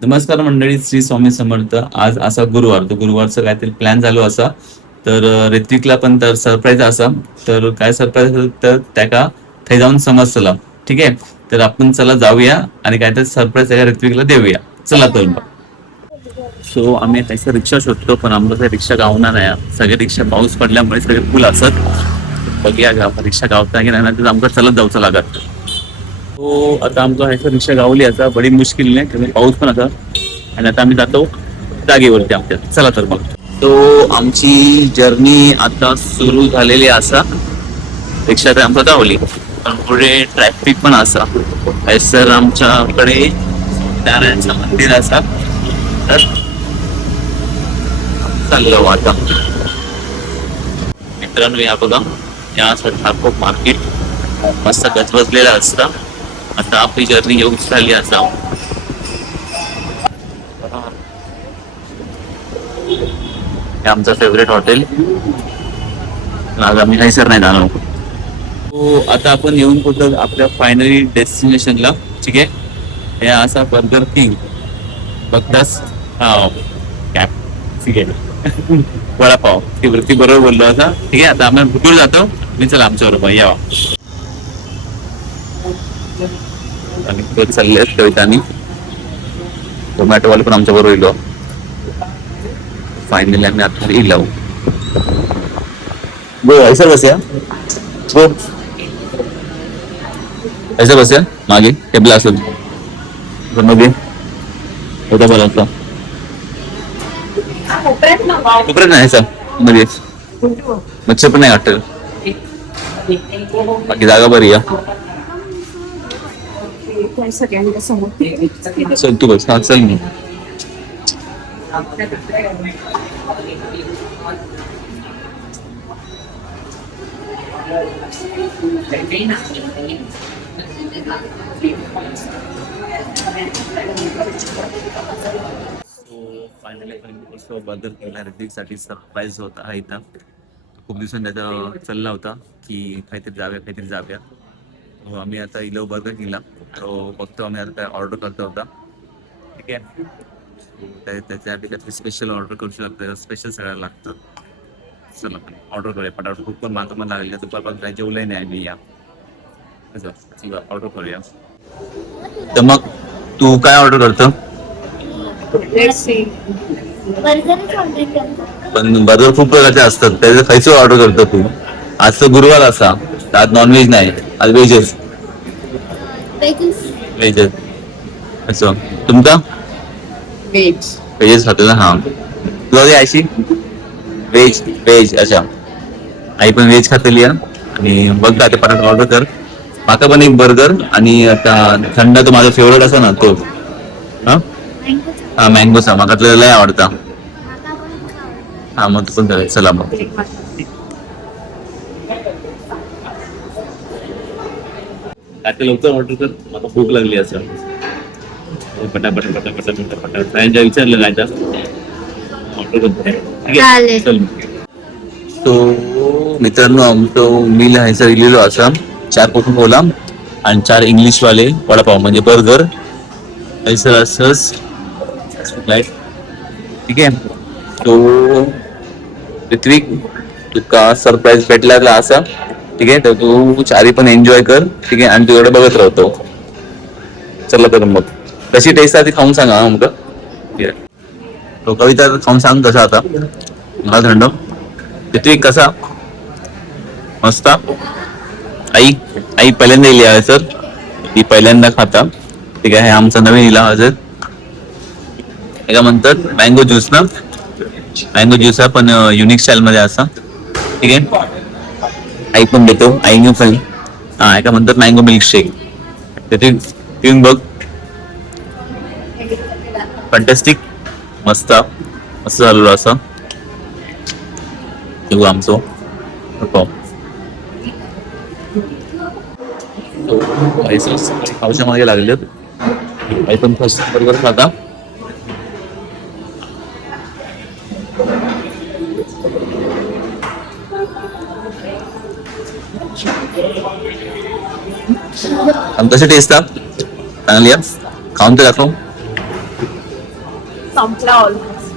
नमस्कार मंडळी, श्री स्वामी समर्थ. आज असा गुरुवार, तर गुरुवारचा काहीतरी प्लॅन झालो असा. तर ऋत्विकला पण तर सरप्राईज असा. तर काय सरप्राईज तर त्याका थंय जाऊन समजला. ठीक आहे, तर आपण चला जाऊया आणि काहीतरी सरप्राईज त्या ऋत्विकला देऊया. चला तर मग. सो आम्ही त्याचं रिक्षा शोधतो, पण आम्हाला त्या रिक्षा गावणार नाही. सगळे रिक्षा पाऊस पडल्यामुळे सगळे फुल असत. बघूया का रिक्षा गावता की नाही, तर आमचं चलत जाऊचं लागत. तो आता आमचा ह्याचा रिक्षा गावली आता बडी मुश्किल नाही, कारण पाऊस पण आता. आणि आता आम्ही जातो जागेवरती आमच्या. चला तर मग. तो आमची जर्नी आता सुरू झालेली असा. रिक्षा तर आमचा गावली, पण पुढे ट्रॅफिक पण असा. सर आमच्याकडे नारायणचं मंदिर असा. तर चाललो आता. मित्रांनो या बघा, या ठाकोर मार्केट मस्त गजबजलेला असतं. आता आपली जर्नी येऊन झाली असा. हे आमचं फेवरेट हॉटेल. आज आम्ही नाही सर नाही जाणार. हो, आता आपण येऊन कुठं आपल्या फायनली डेस्टिनेशनला. ठीक आहे, हे असा बर्गर किंग बघतास. हा, कॅप. ठीक आहे. वडापाव ती वृत्ती बरोबर बोललो असा. ठीक आहे, आता आपण कुठून जातो. मी चला आमच्या बरोबर यावा. आणि तो चालले कवितानी. टोमॅटोवाले पण आमच्या बरोबर येलो. फायनली आम्ही आता येऊ. गो ऐसा बसया. गो ऐसा बसया मागे टेबल असेल मध्ये होता बरं होता. कोपऱ्यात नाही सर मध्ये मच्छर पण नाही वाटत. बाकी जागा बरी या. चल तू बस. हा चल मी. फायनली बदल केला. ऋतिकसाठी सरप्राईज होता हा इथं. खूप दिवसांनी त्याचा चालला होता की काहीतरी जाऊया. आम्ही आता इलो बर्गर किंगला. तो बघतो आम्ही आता काय ऑर्डर करतो होता. ठीक आहे, त्याच्यासाठी काहीतरी स्पेशल ऑर्डर करू शकतो. स्पेशल सगळ्याला लागतं. चला ऑर्डर करूया पटापट. खूप पण मागं पण लागले. दुपारपासून काही जेवलंही नाही आम्ही. या ऑर्डर करूया. तर मग तू काय ऑर्डर करतो. पण बर्गर खूप प्रकारचे असतात. त्याचं खायचं ऑर्डर करतो तू. आज तर गुरुवार असा, आज नॉनव्हेज नाही, आज व्हेजच. व्हेजच असं. तुमचा व्हेजच खातो ना. हा, तुला अशी व्हेज व्हेज. अच्छा, आई पण व्हेज खातेली आहे. आणि बघ का ते पटाट ऑर्डर कर. माका पण एक बर्गर. आणि आता थंड तो माझा फेवरेट असा ना तो. हा मँगोचा माका तुला लय आवडता. हा मग तू पण करायचं. चला मग. काय लवकर ऑर्डर कर, मला भूक लागली असं. पटापट फ्रेंडच्या विचारलं काय तर ऑर्डर करतो. चल. तो मित्रांनो आमचं मील ह्याचा लिहिलेलो असा. 4 कोकण कोलम आणि 4 इंग्लिशवाले वडापाव म्हणजे बर्गर. सर असंच. ठीक आहे. तो ऋत्विक तुका सरप्राईज भेटला असा. ठीक आहे, तर तू 4 पण एन्जॉय कर. ठीक आहे, आणि तू एवढं बघत राहतो. चला तर मग कशी टेस्ट आहे ती खाऊन सांगा मग. तो कविता खाऊन सांग कसा आता. मला थंड. ऋत्विक कसा. मस्त. आई आई पहिल्यांदा इली आहे सर. ती पहिल्यांदा खाता. ठीक आहे, आमचा नवीन इला हजर. एका म्हणतात मँगो ज्यूस ना. मँगो ज्यूस आहे पण युनिक स्टाईल मध्ये असा. ठीक आहे, आई पण देतो. आईने पण. हा, एका म्हणतात मँगो मिल्कशेक. ते पिऊन बघ. फंटॅस्टिक. मस्त मस्त झालेलं असं. तेव्हा आमचं पावसा मागे लागले. आई पण फर्स्ट बरोबर खाता. कशी टेस्ट चांगली आहे. खाऊन तर दाखव. संपला ऑलमोस्ट.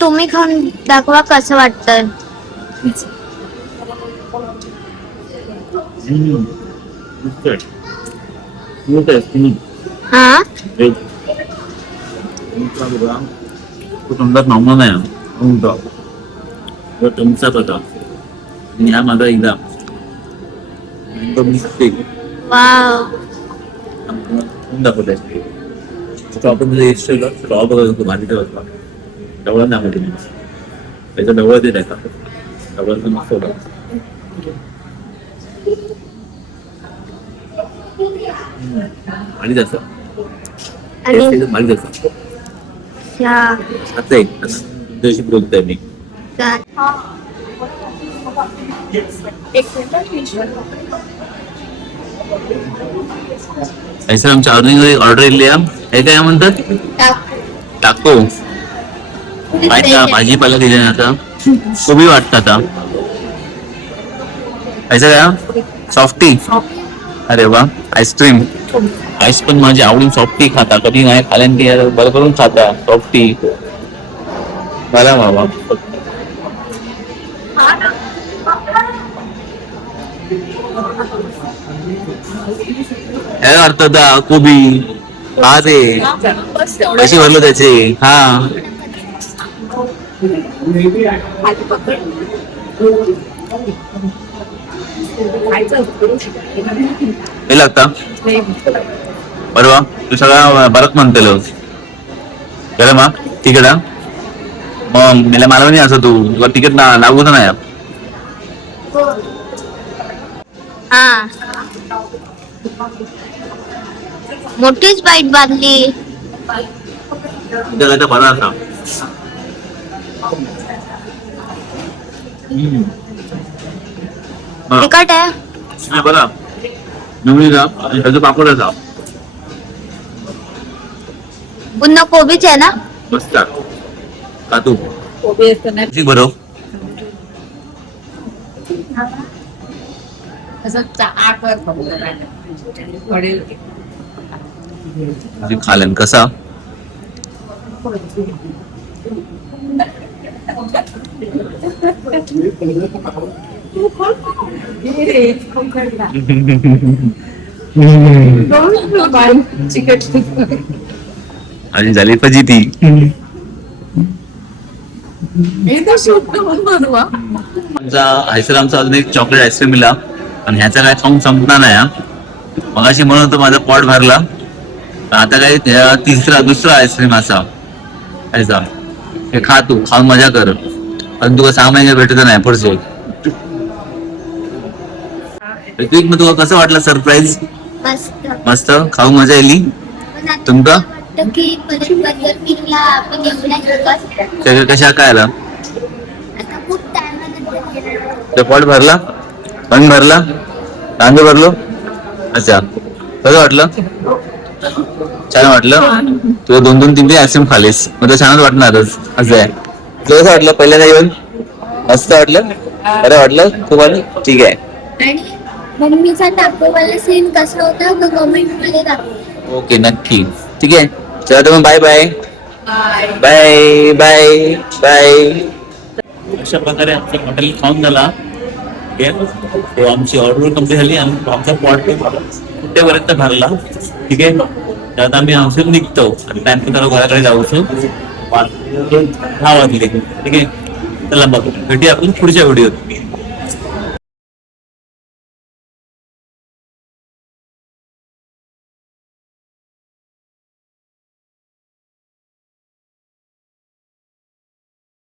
तुम्ही खाऊन दाखवा कसं वाटतंय. हा सुंदर नॉमन आहे तुमचा बघा आणि हा माझा एकदा वाव. दाखवत आहे स्टॉ बघा भाजी होता डवळा दाखवते त्याचा डवळ ते का डवळ मस्त होता. आणि जास्त आणि भारी जास्त ह्या आता एक जशी बोलतोय मी ऐसा आमच्या ऑर्डर इल्ली हे काय म्हणतात टाको भाजीपाला दिले ना आता कोबी वाटतं आता ऐसा काय सॉफ्टी. अरे वा आईस्क्रीम आईस पण माझी आवडून सॉफ्टी खाता कधी नाही खाल्यान ती बरं करून खाता सॉफ्टी मला बाबा. काय अर्थ कोबी हा ते पैसे भरलो त्याचे हा हे लागता बरोबर तू सगळा बरंच म्हणतेल बरं मग तिकीट मग मला नाही असं तुला तिकीट ना लागू तर नाही. हा मोठीच बाईट बांधली. बरा असा तिखट आहे बरा नवनीचा आणि त्याचं पापडाचा पुन्हा कोबीच आहे ना मस्त कातू बरोबर खालन कसा आणि झाली फजिती. आमचा आईस्क्रीमचा अजून एक चॉकलेट आईस्क्रीम मिळाला आणि ह्याचा काय खाऊन संपणार नाही. मगाशी म्हणून होतं माझा पॉट भरला आता काय दुसरा आईस्क्रीम असा ह्याचा हे खा तू खाऊन मजा कर पण तुला 6 महिने भेटत नाही पुढचे. ऋत्विक मग तुला कसं वाटलं सरप्राईज. मस्त मस्त खाऊ मजा आली तुमका कशा काय आला पॉट भरला पण भरला तांदूळ भरलो अच्छा कसं वाटलं छान वाटलं तुला 2-3 आईस्क्रीम खालीस मग छानच वाटणारच असं आहे. तुला कसं वाटलं पहिल्यांदा येऊन मस्त वाटलं बरं वाटलं खूप आलं ठीक आहे. आणि मम्मीचा टाकोवाला सीन कसा होता तो कमेंट मध्ये दाखव. ओके नक्की ठीक आहे चला तर मग bye bye bye bye bye. अशा प्रकारे आमचं हॉटेल खाऊन झाला आमची ऑर्डर कम्प्लीट झाली आणि आमचा पॉट कुठेपर्यंत भरला ठीक आहे. त्यात आम्ही आमसून निघतो आणि त्यानंतर घराकडे जाऊ 10 वाजले ठीक आहे. चला बघ भेटूया आपण पुढच्या व्हिडिओत.